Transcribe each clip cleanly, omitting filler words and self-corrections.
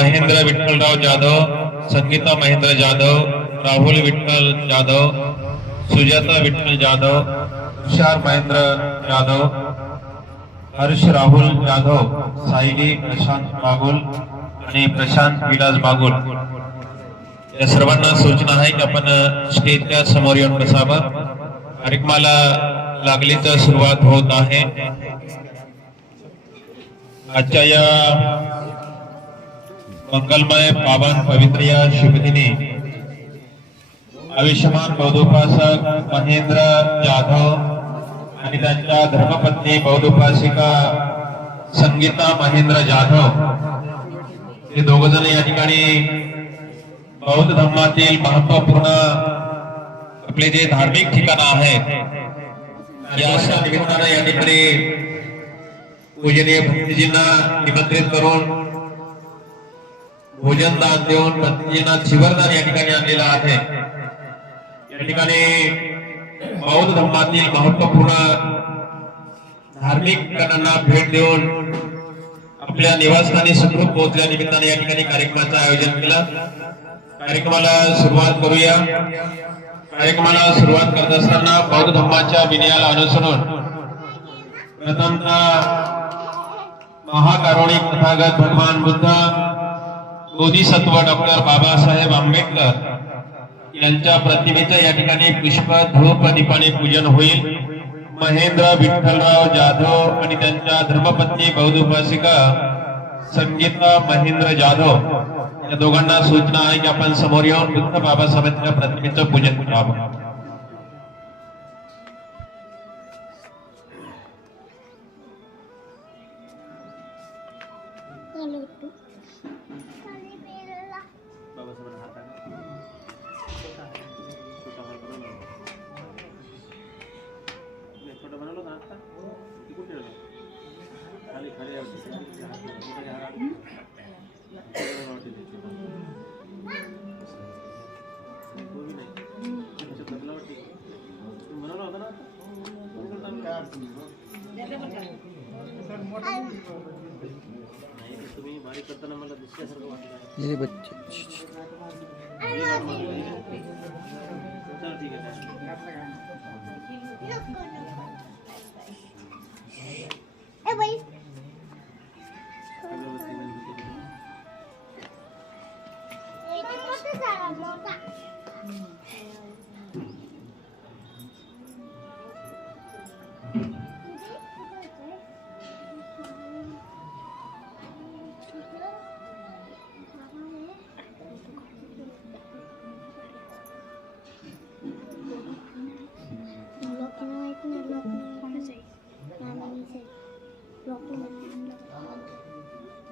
महेंद्र विठ्ठलराव जाधव, संगीता महेंद्र जाधव, राहुल विठ्ठल जाधव, सुजाता विठ्ठल जाधव, तुषार महेंद्र जाधव, हर्ष राहुल जाधव, सायली प्रशांत बागुल आणि प्रशांत विलास बागुल या सर्वांना सूचना आहे की आपण स्टेजच्या समोर येऊन बसावं। कार्यक्रमाला लागलीच सुरुवात होत आहे। आजच्या या मंगलमय पावन पवित्र या शुभदिनी आयुष्यमान बौद्धोपासक महेंद्र जाधव आणि त्यांच्या धर्मपत्नी बौद्धोपासिका संगीता महेंद्र जाधव हे दोघ जण या ठिकाणी बौद्ध धर्मातील महत्वपूर्ण आपले जे धार्मिक ठिकाण आहेत या अशा निमित्ताने या ठिकाणी पूजनीय भक्तजींना निमंत्रित करून भोजन दान देऊन भक्तजींना शिवरदान या ठिकाणी आणलेला आहे। या ठिकाणी बौद्ध धर्मातील महत्वपूर्ण धार्मिक ठिकाणांना भेट देऊन आपल्या निवासस्थानी सुखरूप पोहोचल्या निमित्ताने या ठिकाणी कार्यक्रमाचं आयोजन केलं। कार्यक्रमाला सुरुवात करूया। कार्यक्रमाला सुरुवात करत असताना बौद्ध धर्माच्या विनयाला अनुसरून प्रथमतः महाकारुणिक तथागत भगवान बुद्ध बोधिसत्व डॉक्टर बाबासाहेब आंबेडकर यांच्या प्रतिमेचं या ठिकाणी पुष्प धूप दीपाने पूजन होईल। महेंद्र विठ्ठलराव जाधव आणि त्यांच्या धर्मपत्नी बौद्धोपासिका संगीता महेंद्र जाधव या दोघांना सूचना आहे की आपण समोर येऊन बुद्ध बाबासाहेबांच्या प्रतिमेचं पूजन करावं। ये बच्चे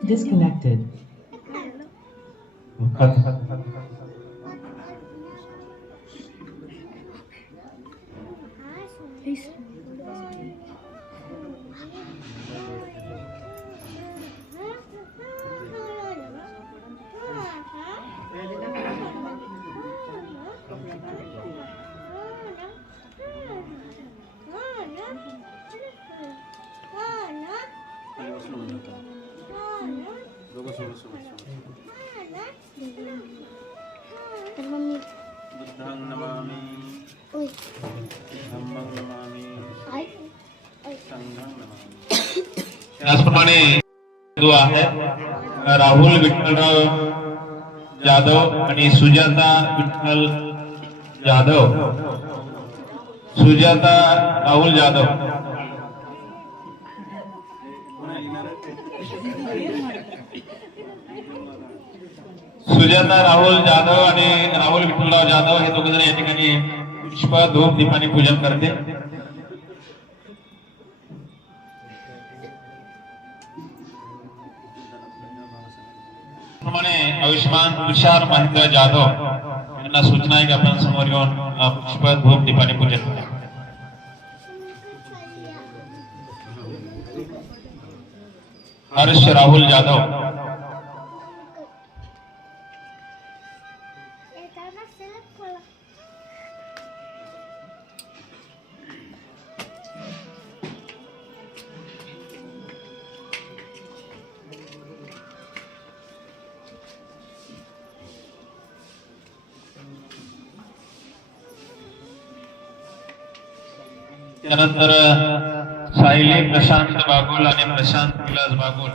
disconnected. बुद्धं नमामि धम्मं नमामि संघं नमामि। त्याचप्रमाणे जो आहे राहुल विठ्ठलराव जाधव आणि सुजाता विठ्ठल जाधव, सुजाता राहुल जाधव सुजाता राहुल जाधव आणि राहुल विठ्ठलराव जाधव हे दोघ जण या ठिकाणी पुष्प धूप दीपाने पूजन करते। प्रमाणे आयुष्मान तुषार महेंद्र जाधव यांना सूचना आहे की आपण समोर येऊन पुष्प धूप दीपाने पूजन करा। हर्ष राहुल जाधव, त्यानंतर सायली प्रशांत बागुल आणि प्रशांत विलास बागुल.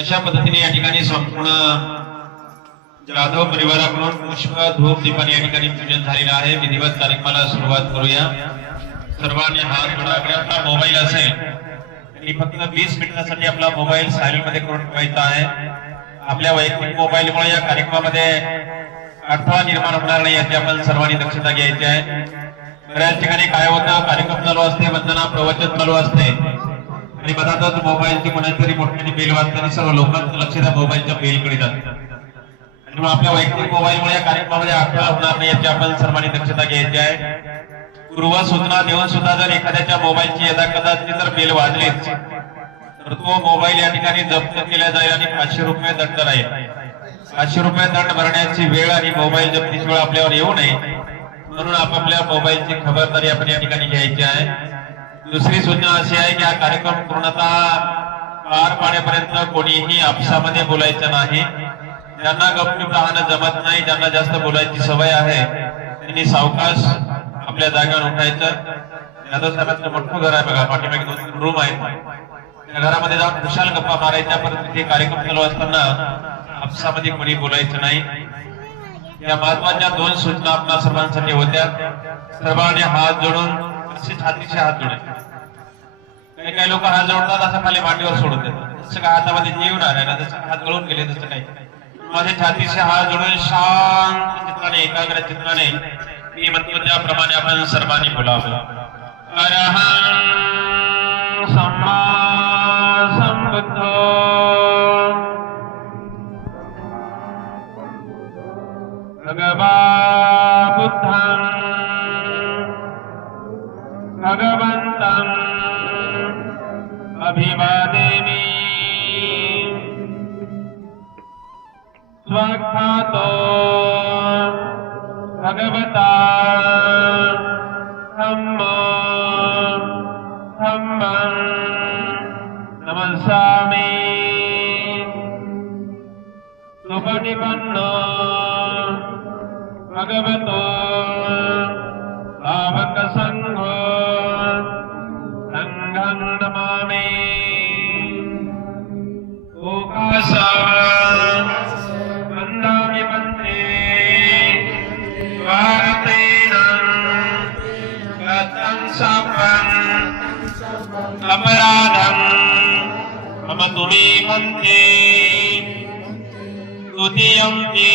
अशा पद्धतीने या ठिकाणी संपूर्ण जाधव परिवाराकडून पुष्प धूप दीपाने या ठिकाणी पूजन झालेलं आहे. विधिवत कार्यक्रमाला सुरुवात करूया. सर्वांनी हात जोडावे. आपला मोबाईल असेल आणि फक्त 20 मिनिटांसाठी आपला मोबाईल सायलेंट मध्ये करून ठेवायचा आहे. आपल्या वैयक्तिक मोबाईलमुळे या कार्यक्रमामध्ये अडथळा निर्माण होणार नाही याची आपण सर्वांनी दक्षता घ्यायची आहे. बऱ्याच ठिकाणी काय होतं, कार्यक्रम चालू असते, वंदना प्रवचन चालू असते आणि मधातच मोबाईलची कोणातरी मोठ्याने बेल वाजते आणि सर्व लोकांचं लक्ष त्या मोबाईलच्या बेलकडे जाते आणि मग आपल्या वैयक्तिक मोबाईलमुळे या कार्यक्रमामध्ये अडथळा होणार नाही याची आपण सर्वांनी दक्षता घ्यायची आहे. पूर्व सूचना देऊन सुद्धा जर एखाद्याच्या मोबाईलची यदा कदाचित जर बेल वाजलीच तर तो मोबाईल या ठिकाणी जप्त केला जाईल आणि 500 रुपये दंड राहील. 500 रुपये दंड भरण्याची वेळ आणि मोबाईल जप्तीची वेळ आपल्यावर येऊ नये म्हणून आपापल्या मोबाईलची खबरदारी आपण या ठिकाणी घ्यायची आहे. दुसरी सूचना अशी आहे की हा कार्यक्रम पूर्णतः पार पाडण्यापर्यंत कोणीही आपसामध्ये बोलायचं नाही. ज्यांना गपचूप राहणं जमत नाही, ज्यांना जास्त बोलायची सवय आहे त्यांनी सावकाश आपल्या जागेवर उठायचं. यादव साहेबांचं मोठं घर आहे बघा, पाठीमागे 2-3 रूम आहेत. त्या घरामध्ये जाऊन खुशाल गप्पा मारायच्या, परंतु तिथे कार्यक्रम चालू असताना आपसामध्ये कोणी बोलायचं नाही. या महत्वाच्या 2 सूचना आपल्या सर्वांसाठी होत्या. सर्वांनी हात जोडून असे छातीचे हात जोडायचे. काही लोक हात जोडतात असं खाली मांडीवर सोडून देतात. जसं काय हातामध्ये जीवन आहे ना, जसं हात गळून गेले तसं काही. माझे छातीचे हात जोडून शांत चित्राने, एकाग्र चित्राने मी म्हणतो त्याप्रमाणे आपण सर्वांनी बोलावं. अरहं सम्मा संबुद्धो भगवा बुद्धं भगवन्तं अभिवादेमि. स्वखातो भगवता धम्मो धम्मं नमस्सामि. सुपटिपन्नो भगवतो भावकसंघो संघं नमामि. ओकासा वन्दामि वन्दे भारतेन गतं सपन् अपराधं मम तुमे वन्दे. द्वितीयम्पि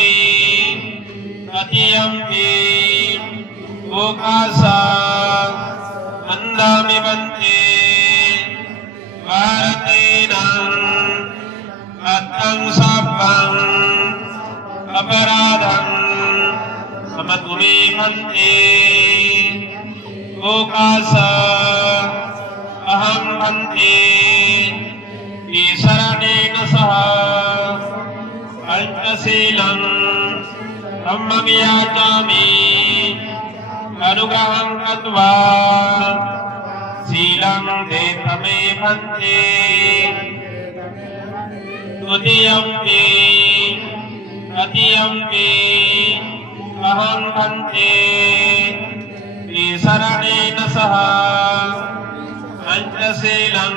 तृतीयम्पि ओकासा वन्दामि वन्दे भारतेन गतं सपन् अपराधं मम तुमे वन्दे. ओकासा अहं वन्दे ईशरणेन सह पंचशीलं ब्रह्मं याचामि. अनुग्रहं कृत्वा शीलं देतमे वन्दे. द्वितीयम्पि तृतीयम्पि अहं वन्दे ईशरणेन सह पंचशीलं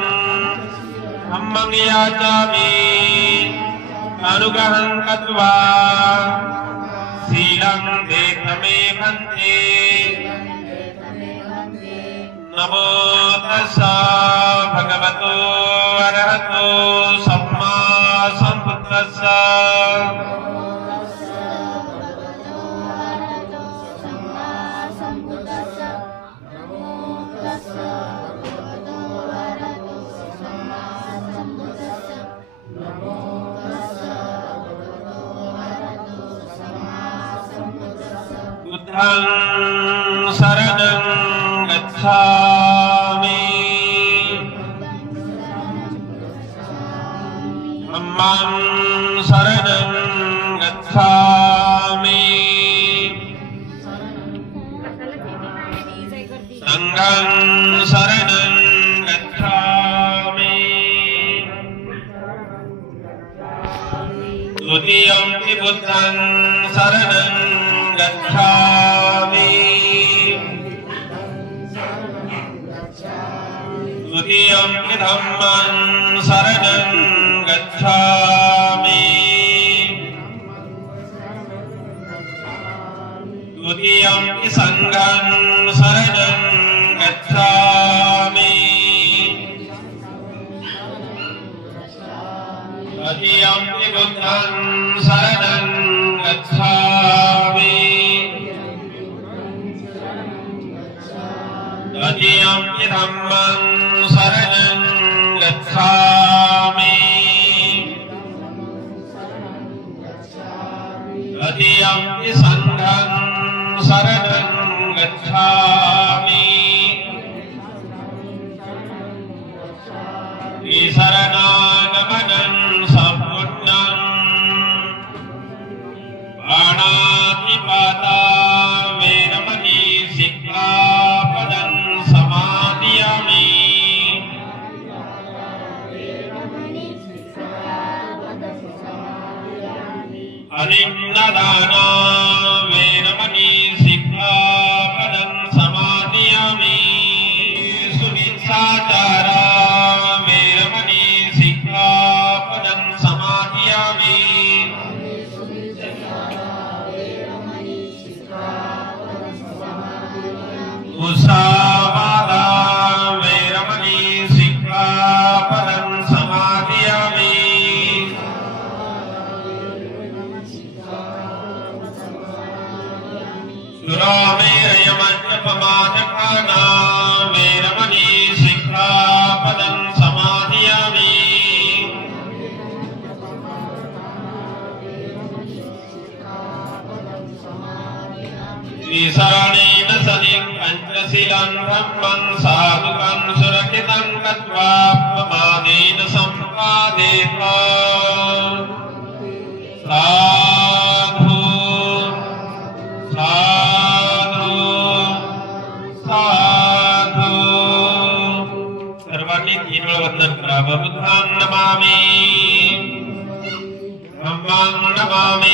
ब्रह्मं याचामि. अनुग्रहं कृत्वा शीलं देतमे वन्दे. नमो तस्सा भगवतो अरहतो सम्मा सम्बुद्धस्सा. बुद्धं शरणं गच्छामि. धम्मं शरणं गच्छामि संघं शरणं गच्छामि द्वितीयं हि बुद्धं शरणं गच्छामि द्वितीयं हि धम्मं शरणं गच्छामि द्वितीयं हि संघं शरणं गच्छामि तृतीयं हि बुद्धं शरणं गच्छामि तृतीयं हि धम्मं शरणं गच्छामि तृतीयं हि संघं शरणं गच्छामि शरणागमनं सम्पूर्णं बाणातिपाता वेरमणि सिक्खापदं समादयामि अनिन्नदाना वेरमणि सिक्खापदं समादयामि सुमित्साचारा वेरमणि सिक्खापदं समादयामि मुसावादा वेरमणि सिक्खापदं समादयामि सुरामेरयमद्यपमादपाना वेरमणि सिक्खापदं समादयामि त्रिसरणेन सदिं पञ्चशीलं धम्मं साधुकं सुरक्षितं कृत्वा प्रमादेन सम्पादेत साधु साधु साधु सर्वांनी तीन वेळा वंदन करावं. बुद्धं नमामि धम्मं नमामि